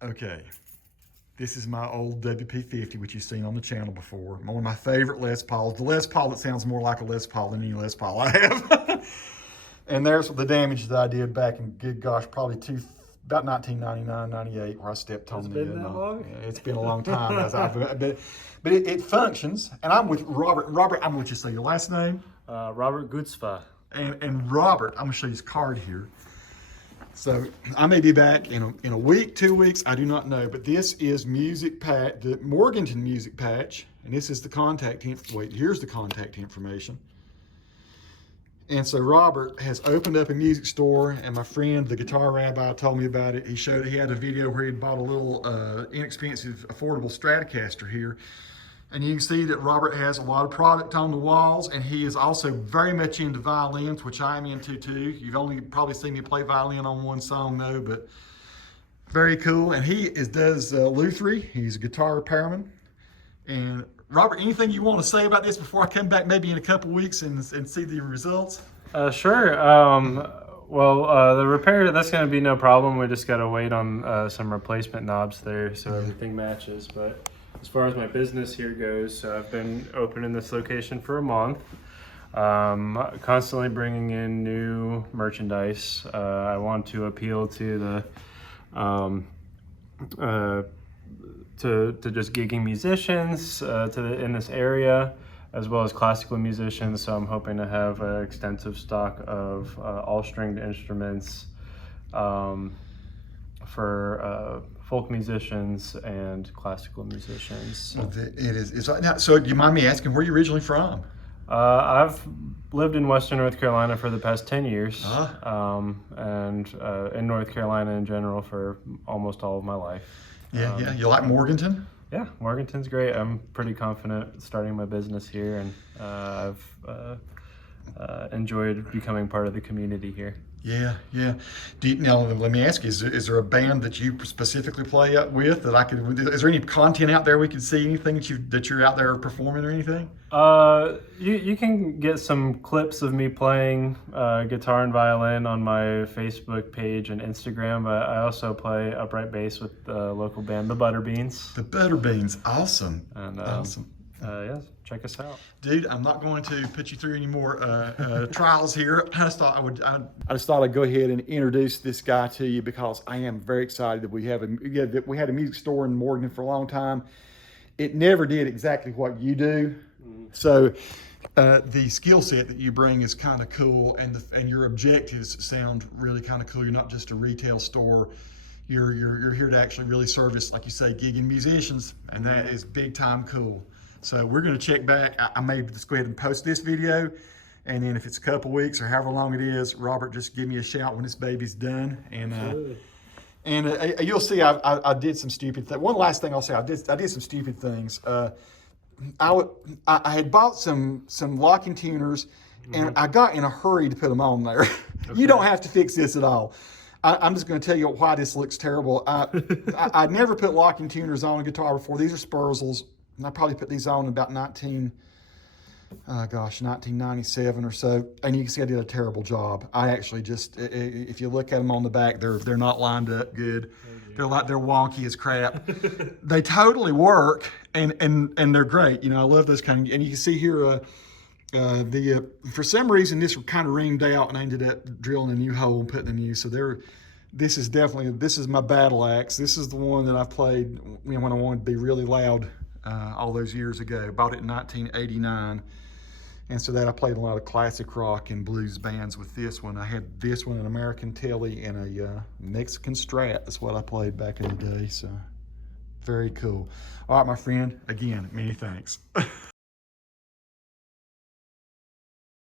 Okay, this is my old WP50, which you've seen on the channel before. One of my favorite Les Pauls. The Les Paul that sounds more like a Les Paul than any Les Paul I have. And there's the damage that I did back in, good gosh, probably about 1999, 98, where I stepped on it's the... been that long? Yeah, it's been a long time. But it functions, and I'm with Robert. Robert, I'm going to just say your last name. Robert Gutzfa. And Robert, I'm going to show you his card here. So I may be back in a week, 2 weeks, I do not know. But this is music patch, the Morganton music patch, and this is the contact. Wait, here's the contact information. And so Robert has opened up a music store, and my friend, the guitar rabbi, told me about it. He had a video where he had bought a little inexpensive, affordable Stratocaster here. And you can see that Robert has a lot of product on the walls, and he is also very much into violins, which I am into too. You've only probably seen me play violin on one song though, but very cool. And he does lutherie. He's a guitar repairman. And Robert, anything you want to say about this before I come back maybe in a couple weeks and see the results? Sure. The repair, that's going to be no problem. We just got to wait on some replacement knobs there so everything matches. But as far as my business here goes, I've been open in this location for a month. Constantly bringing in new merchandise. I want to appeal to the to just gigging musicians in this area, as well as classical musicians. So I'm hoping to have an extensive stock of all stringed instruments for folk musicians and classical musicians. Well, now, so do you mind me asking where you're originally from? I've lived in Western North Carolina for the past 10 years, and in North Carolina in general for almost all of my life. Yeah. You like Morganton? Yeah, Morganton's great. I'm pretty confident starting my business here, and I've enjoyed becoming part of the community here. Yeah. Now, let me ask you: is there a band that you specifically play up with that I could? Is there any content out there we can see? Anything that you're out there performing or anything? You can get some clips of me playing guitar and violin on my Facebook page and Instagram. But I also play upright bass with the local band, the Butterbeans. The Butterbeans, awesome. And awesome. Yeah, check us out, dude. I'm not going to put you through any more trials here. I just thought I'd go ahead and introduce this guy to you because I am very excited that we had a music store in Morganton for a long time. It never did exactly what you do. So the skill set that you bring is kind of cool, and your objectives sound really kind of cool. You're not just a retail store. You're here to actually really service, like you say, gigging musicians, and that is big time cool. So we're going to check back. I may just go ahead and post this video, and then if it's a couple weeks or however long it is, Robert, just give me a shout when this baby's done. And you'll see I did some stupid things. One last thing I'll say, I did some stupid things. I had bought some locking tuners, and I got in a hurry to put them on there. Okay. You don't have to fix this at all. I'm just going to tell you why this looks terrible. I'd never put locking tuners on a guitar before. These are Spurzels. And I probably put these on in about 1997 or so. And you can see I did a terrible job. I actually just, if you look at them on the back, they're not lined up good. They're wonky as crap. They totally work, and they're great. You know, I love those kind of, and you can see here, for some reason this kind of ringed out, and I ended up drilling a new hole and putting a new. So this is my battle axe. This is the one that I played when I wanted to be really loud. All those years ago. Bought it in 1989, and so that I played a lot of classic rock and blues bands with this one. I had this one, an American Telly, and a Mexican Strat. That's what I played back in the day. So very cool. All right, my friend, again, many thanks.